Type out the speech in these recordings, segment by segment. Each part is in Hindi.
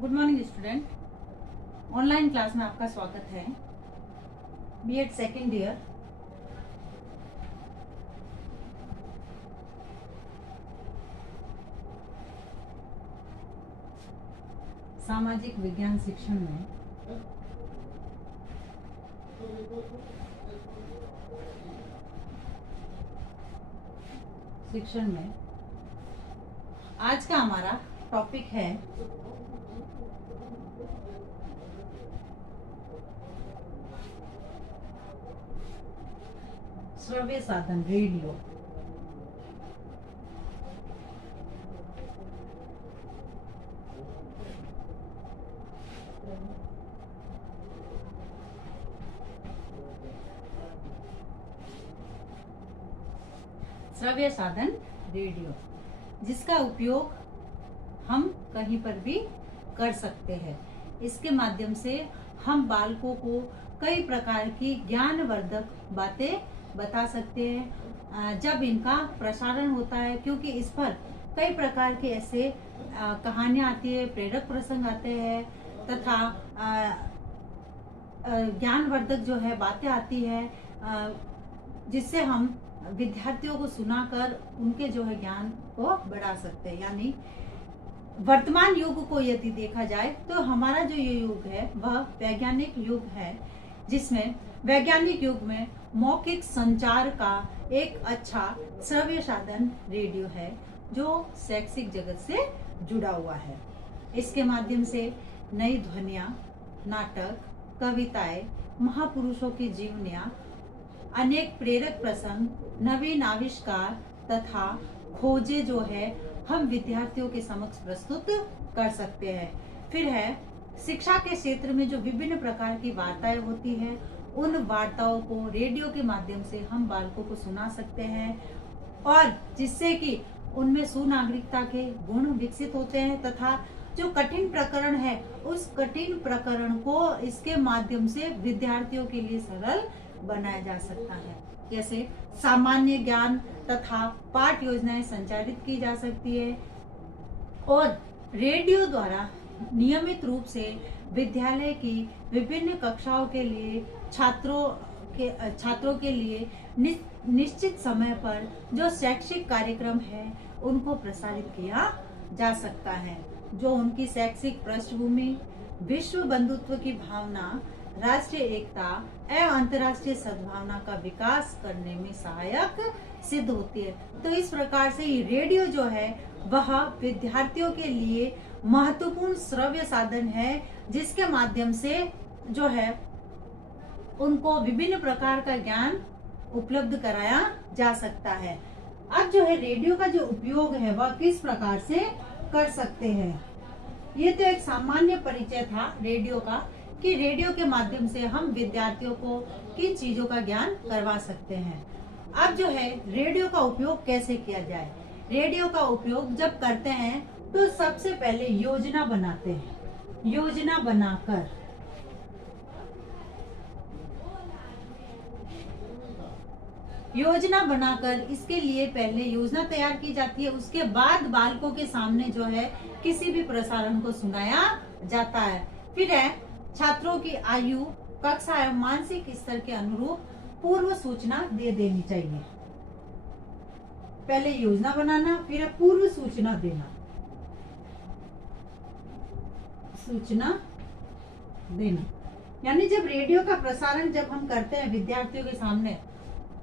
Good morning student. Online class में आपका स्वागत है। बीएड सेकेंड ईयर सामाजिक विज्ञान शिक्षण में आज का हमारा टॉपिक है श्रव्य साधन रेडियो। श्रव्य साधन रेडियो जिसका उपयोग हम कहीं पर भी कर सकते हैं। इसके माध्यम से हम बालकों को कई प्रकार की ज्ञानवर्धक बातें बता सकते हैं जब इनका प्रसारण होता है, क्योंकि इस पर कई प्रकार के ऐसे कहानियां आती है, प्रेरक प्रसंग आते हैं तथा ज्ञानवर्धक जो है बातें आती है, जिससे हम विद्यार्थियों को सुनाकर उनके जो है ज्ञान को बढ़ा सकते हैं। यानी वर्तमान युग को यदि देखा जाए तो हमारा जो ये युग है वह वैज्ञानिक युग है, जिसमें वैज्ञानिक युग में मौखिक संचार का एक अच्छा श्रव्य साधन रेडियो है जो शैक्षिक जगत से जुड़ा हुआ है। इसके माध्यम से नई ध्वनियां, नाटक, कविताएं, महापुरुषों की जीवनियां, अनेक प्रेरक प्रसंग, नवीन आविष्कार तथा खोजे जो है हम विद्यार्थियों के समक्ष प्रस्तुत कर सकते हैं। फिर है शिक्षा के क्षेत्र में जो विभिन्न प्रकार की वार्ताएं होती है, उन वार्ताओं को रेडियो के माध्यम से हम बालकों को सुना सकते हैं और जिससे कि उनमें सुनागरिकता के गुण विकसित होते हैं तथा जो कठिन प्रकरण है उस कठिन प्रकरण को इसके माध्यम से विद्यार्थियों के लिए सरल बनाया जा सकता है। जैसे सामान्य ज्ञान तथा पाठ योजनाएं संचालित की जा सकती है और रेडियो द्वारा नियमित रूप से विद्यालय की विभिन्न कक्षाओं के लिए छात्रों के लिए निश्चित समय पर जो शैक्षिक कार्यक्रम है उनको प्रसारित किया जा सकता है, जो उनकी शैक्षिक पृष्ठभूमि, विश्व बंधुत्व की भावना, राष्ट्रीय एकता एवं अंतर्राष्ट्रीय सद्भावना का विकास करने में सहायक सिद्ध होती है। तो इस प्रकार से ये रेडियो जो है वह विद्यार्थियों के लिए महत्वपूर्ण श्रव्य साधन है, जिसके माध्यम से जो है उनको विभिन्न प्रकार का ज्ञान उपलब्ध कराया जा सकता है। अब जो है रेडियो का जो उपयोग है वह किस प्रकार से कर सकते हैं, ये तो एक सामान्य परिचय था रेडियो का कि रेडियो के माध्यम से हम विद्यार्थियों को किन चीजों का ज्ञान करवा सकते हैं। अब जो है रेडियो का उपयोग कैसे किया जाए। रेडियो का उपयोग जब करते हैं तो सबसे पहले योजना बनाते हैं। योजना बनाकर इसके लिए पहले योजना तैयार की जाती है। उसके बाद बालकों के सामने जो है किसी भी प्रसारण को सुनाया जाता है। फिर है छात्रों की आयु, कक्षा एवं मानसिक स्तर के अनुरूप पूर्व सूचना दे देनी चाहिए। पहले योजना बनाना, फिर पूर्व सूचना देना। यानी जब रेडियो का प्रसारण जब हम करते हैं विद्यार्थियों के सामने,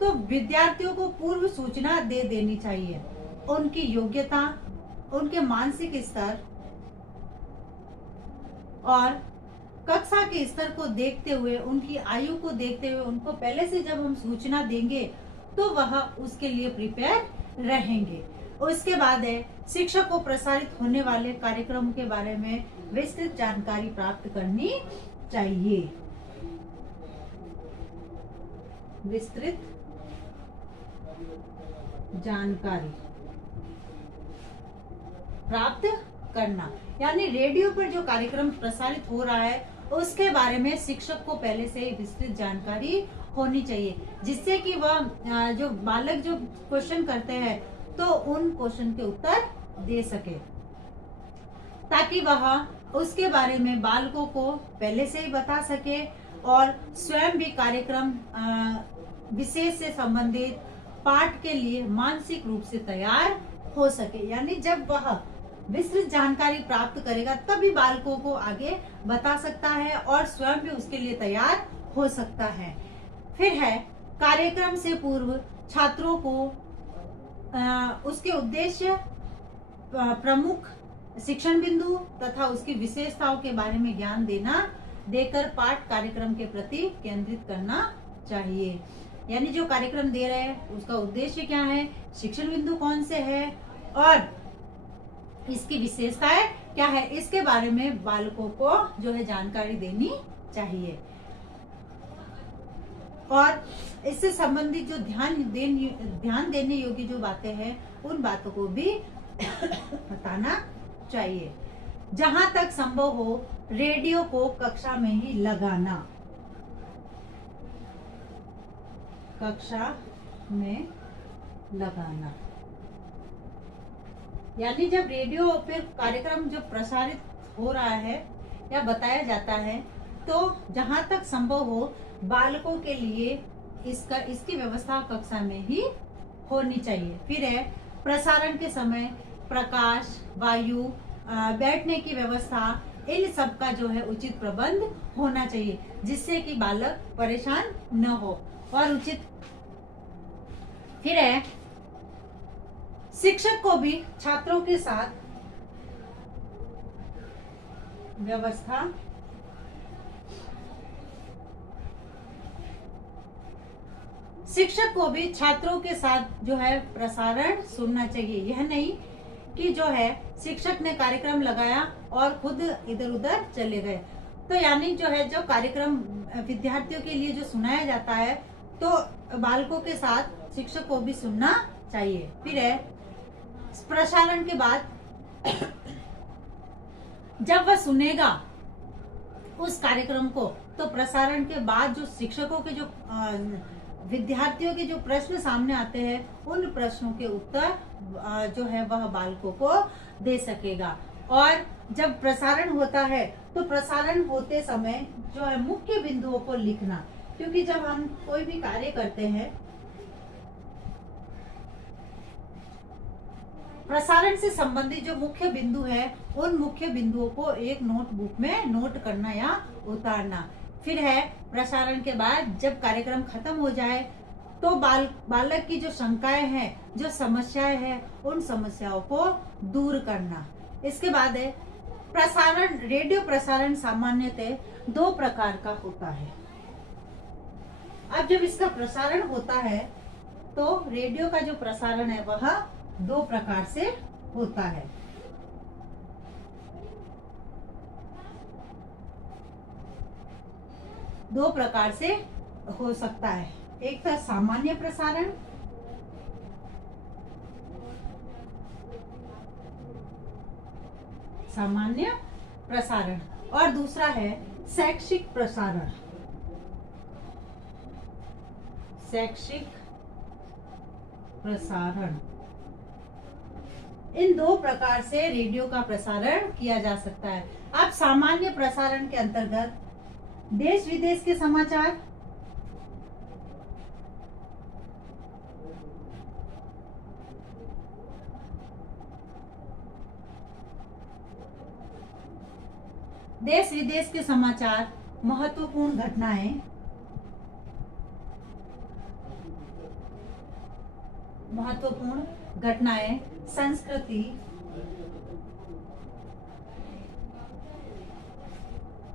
तो विद्यार्थियों को पूर्व सूचना दे देनी चाहिए। उनकी योग्यता, उनके मानसिक स्तर और कक्षा के स्तर को देखते हुए, उनकी आयु को देखते हुए उनको पहले से जब हम सूचना देंगे तो वह उसके लिए प्रिपेयर रहेंगे। उसके बाद है शिक्षक को प्रसारित होने वाले कार्यक्रम के बारे में विस्तृत जानकारी प्राप्त करनी चाहिए। विस्तृत जानकारी प्राप्त करना, यानी रेडियो पर जो कार्यक्रम प्रसारित हो रहा है उसके बारे में शिक्षक को पहले से विस्तृत जानकारी होनी चाहिए, जिससे कि वह जो बालक जो क्वेश्चन करते हैं तो उन क्वेश्चन के उत्तर दे सके, ताकि वह उसके बारे में बालकों को पहले से ही बता सके और स्वयं भी कार्यक्रम विशेष से संबंधित पाठ के लिए मानसिक रूप से तैयार हो सके। यानी जब वह विस्तृत जानकारी प्राप्त करेगा तभी बालकों को आगे बता सकता है और स्वयं भी उसके लिए तैयार हो सकता है। फिर है कार्यक्रम से पूर्व छात्रों को उसके उद्देश्य, प्रमुख शिक्षण बिंदु तथा उसकी विशेषताओं के बारे में ज्ञान देकर पाठ कार्यक्रम के प्रति केंद्रित करना चाहिए। यानी जो कार्यक्रम दे रहे हैं उसका उद्देश्य क्या है, शिक्षण बिंदु कौन से है और इसकी विशेषताएं क्या है, इसके बारे में बालकों को जो है जानकारी देनी चाहिए। और इससे संबंधित जो ध्यान देने योग्य जो बातें हैं उन बातों को भी बताना चाहिए। जहां तक संभव हो रेडियो को कक्षा में ही लगाना, कक्षा में लगाना। यानी जब रेडियो पे कार्यक्रम जो प्रसारित हो रहा है या बताया जाता है तो जहां तक संभव हो बालकों के लिए इसकी व्यवस्था कक्षा में ही होनी चाहिए। फिर है प्रसारण के समय प्रकाश, वायु, बैठने की व्यवस्था, इन सब का जो है उचित प्रबंध होना चाहिए जिससे कि बालक परेशान न हो और उचित। फिर है शिक्षक को भी छात्रों के साथ व्यवस्था शिक्षक को भी छात्रों के साथ जो है प्रसारण सुनना चाहिए। यह नहीं कि जो है शिक्षक ने कार्यक्रम लगाया और खुद इधर उधर चले गए। तो यानी जो है जो कार्यक्रम विद्यार्थियों के लिए जो सुनाया जाता है तो बालकों के साथ शिक्षक को भी सुनना चाहिए। फिर है प्रसारण के बाद जब वह सुनेगा उस कार्यक्रम को तो प्रसारण के बाद जो शिक्षकों के जो विद्यार्थियों के जो प्रश्न सामने आते हैं उन प्रश्नों के उत्तर जो है वह बालकों को दे सकेगा। और जब प्रसारण होता है तो प्रसारण होते समय जो है मुख्य बिंदुओं को लिखना, क्योंकि जब हम कोई भी कार्य करते हैं प्रसारण से संबंधित जो मुख्य बिंदु है उन मुख्य बिंदुओं को एक नोटबुक में नोट करना या उतारना। फिर है प्रसारण के बाद जब कार्यक्रम खत्म हो जाए तो बालक की जो शंकाएं हैं, जो समस्याएं हैं, उन समस्याओं को दूर करना। इसके बाद है प्रसारण। रेडियो प्रसारण सामान्यतः 2 प्रकार का होता है। अब जब इसका प्रसारण होता है तो रेडियो का जो प्रसारण है वह 2 प्रकार से होता है। दो प्रकार से हो सकता है। एक था सामान्य प्रसारण, और दूसरा है शैक्षिक प्रसारण। इन 2 प्रकार से रेडियो का प्रसारण किया जा सकता है। अब सामान्य प्रसारण के अंतर्गत देश विदेश के समाचार, देश विदेश के समाचार, महत्वपूर्ण घटनाएं,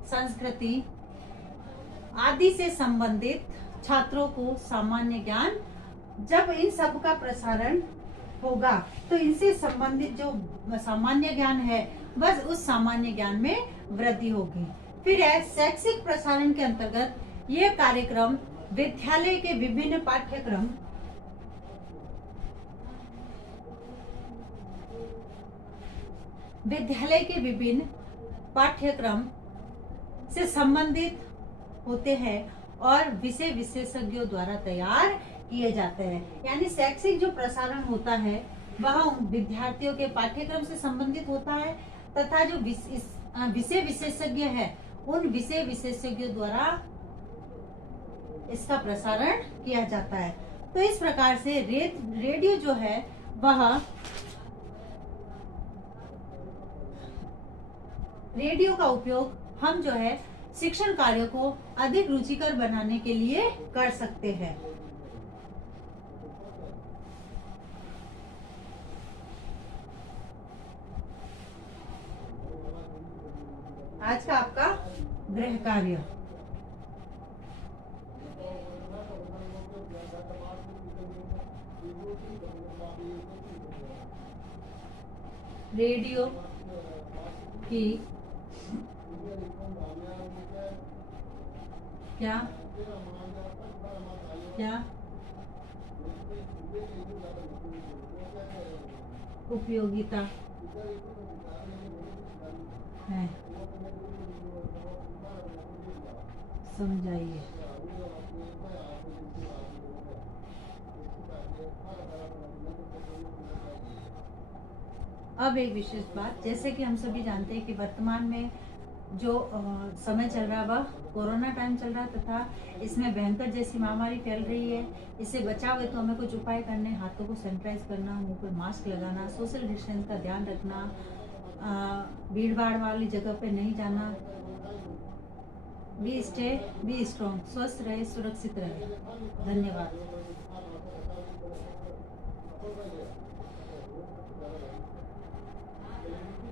संस्कृति आदि से संबंधित छात्रों को सामान्य ज्ञान। जब इन सब का प्रसारण होगा तो इनसे संबंधित जो सामान्य ज्ञान है बस उस सामान्य ज्ञान में वृद्धि होगी। फिर है शैक्षिक प्रसारण के अंतर्गत ये कार्यक्रम विद्यालय के विभिन्न पाठ्यक्रम से संबंधित होते हैं और विषय विशेषज्ञों द्वारा तैयार किए जाते हैं। यानी शैक्षिक जो प्रसारण होता है वह विद्यार्थियों के पाठ्यक्रम से संबंधित होता है तथा जो विषय विशेषज्ञ है, उन विषय विशेषज्ञों द्वारा इसका प्रसारण किया जाता है। तो इस प्रकार से रेडियो जो है वह रेडियो का उपयोग हम जो है शिक्षण कार्य को अधिक रुचिकर बनाने के लिए कर सकते हैं। आज का आपका गृह कार्य, रेडियो की क्या क्या उपयोगिता है, समझाइए। अब एक विशेष बात, जैसे कि हम सभी जानते हैं कि वर्तमान में जो समय चल रहा है वह कोरोना टाइम चल रहा है तथा इसमें भयंकर जैसी महामारी फैल रही है। इससे बचाव है तो हमें कुछ उपाय करने, हाथों को सैनिटाइज करना, मुंह पर मास्क लगाना, सोशल डिस्टेंस का ध्यान रखना, भीड़ भाड़ वाली जगह पे नहीं जाना। बी स्ट्रॉन्ग, स्वस्थ रहे, सुरक्षित रहे। धन्यवाद।